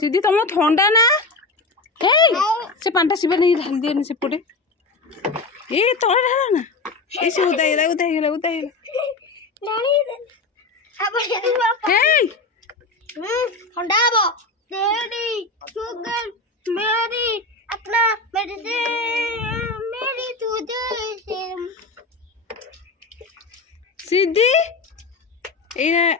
सीधी तुम थंडा ना से पांटा शिव नहीं ढाल दियो से पड़े ए तले ढाला ना ए से उदाइला ठंडा हबो तेरी शुगर मेरी अपना मेडिसिन मेरी तुझे सीधी ए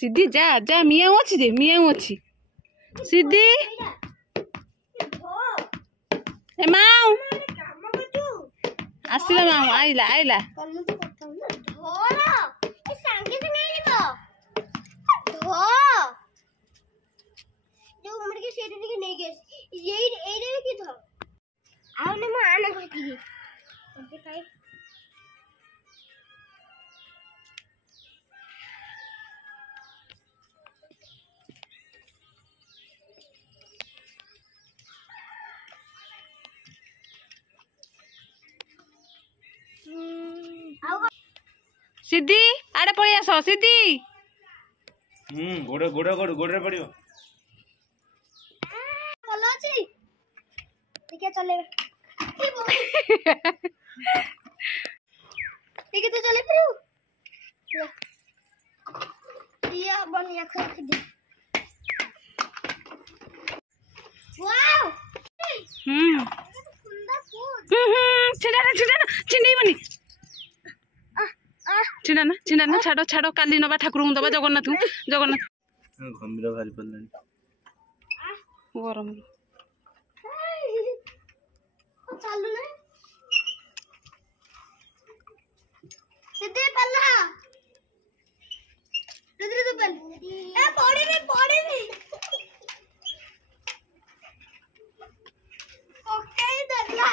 सीधी जा जा मियाँ अच्छी दे मियाँ अच्छी सीधी ए माऊ आसिला माऊ आइला आइला सीधी आड़े पड़ी आस सीधी गोड़े गोड़े गोड़े गोड़े पड़ियो भलो अछि देखिए चले ठीक है तो चले फिर ये बनिया खरीद दे वाओ छिड़ा छिंडी बनी छिड़ा ना छाड़ो छाड़ो काली नबा ठाकुर दबा जगन्नाथ जगन्नाथ गंभीर भारी पड़लानी गरम चालू ना सीधे पल्ला रुद्र तो पल ए पड़े नहीं ओके दरला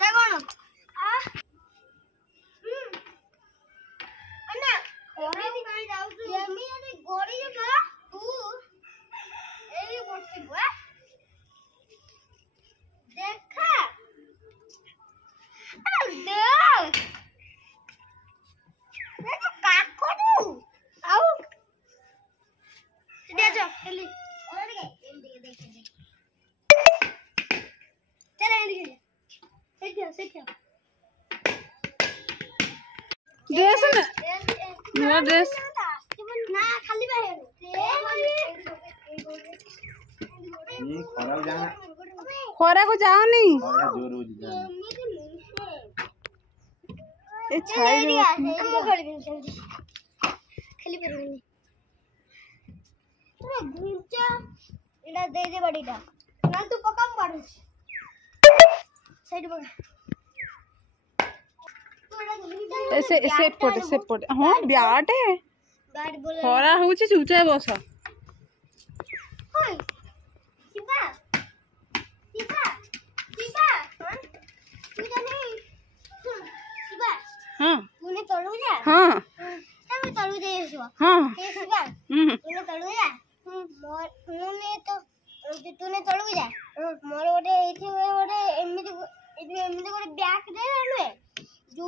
देखो अन्ना ओरे भी कहीं जाऊ तू यमी अरे गोरी जो तू ए बोलते बुआ देखा अरे देख देखो काको तू आओ दे जा चली और देख चल देखिए ड्रेस ना नुआ ड्रेस ना खाली बाहर खराब जाना खरा को जाओ नहीं खरा जोर हो जाना ए छाई खाली परनी तू गुंचा एडा दे दे बडीटा ना तू पकाम पाडू साइड बघ से पट हां ब्याट है बैट बोले खरा होची चुपचाप बस होय शिवा तू जाने शिवा हां तूने तळू जा हां मैं तळू जाईसो हां हे शिवा तूने तळू जा तूने तळू जा मोर गोटे एथि गोटे एमिति गोटे बैग दे आने जो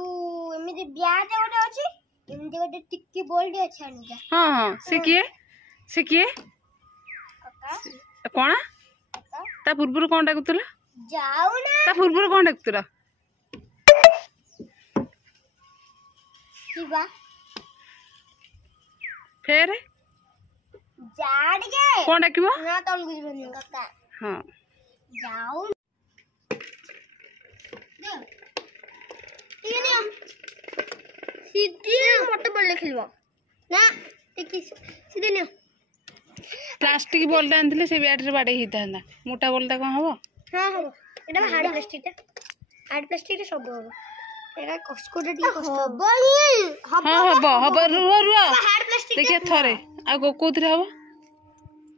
एमिति ब्याज गोटे अछि एमिति गोटे टिक्की बोल्ड अछि आनी हां हां से किए कोना ता पूर्वरु कोन डाकुतला जाऊ ना ता पूर्वरु कोन डाकुतला शिवा फेर जाड़ के कोन डाकिबो ना तल कुछ बनी काका हां जाऊ दे ये सीधे मोटे बॉल खेलबो ना टिकी सीधे ने प्लास्टिक बॉल आनथिले से बैट रे बाडे हिता मोटा बॉलटा कोन हबो हां हबो एटा हार्ड प्लास्टिक रे सब हबो एरा कस्को टी कष्ट हबो हां हबो रुआ हार्ड प्लास्टिक देखिए थरे ଆଉ କୋଉଥିରେ ହବ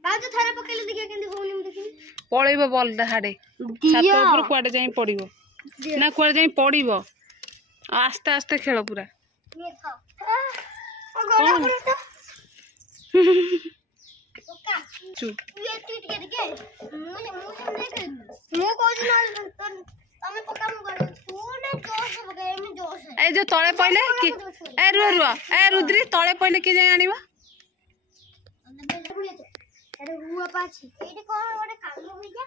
ଆଉ ତ ଥରେ ପକେଇଲେ ଦେଖିଆ କେମିତି ହଉନି ମୁଁ ଦେଖିନି ପଳେଇବ ବଲଟା ହାଡେ ଛାତ ଉପରେ କୁଆଡେ ଯାଇ ପଡିବ ନା କୁଆଡେ ଯାଇ ପଡିବ ଆଉ ଆସ୍ତେ ଆସ୍ତେ ଖେଳ ପୁରା ये खाओ गोड़ा पूरा तो ओका चुप ये टीट के दिखे मुझे समझे कर मु कोज ना तमे पका मु कर तूने जोश पका में जोश है ए जो तळे पहिले कि ए रुआ ए रुद्री तळे पहिले कि जाई आनिबा अरे हुआ पाछी एटे कोन गोटे काम होई जा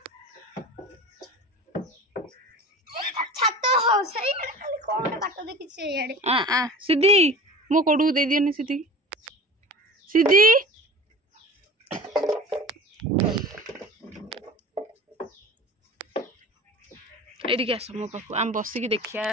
छात हो सही खाली कोन काट देखि से याडे आ सिद्धि मो कोडू दे दियनी सिद्धि सिद्धि एडिके आस मो पाखु आम बसिकी देखिया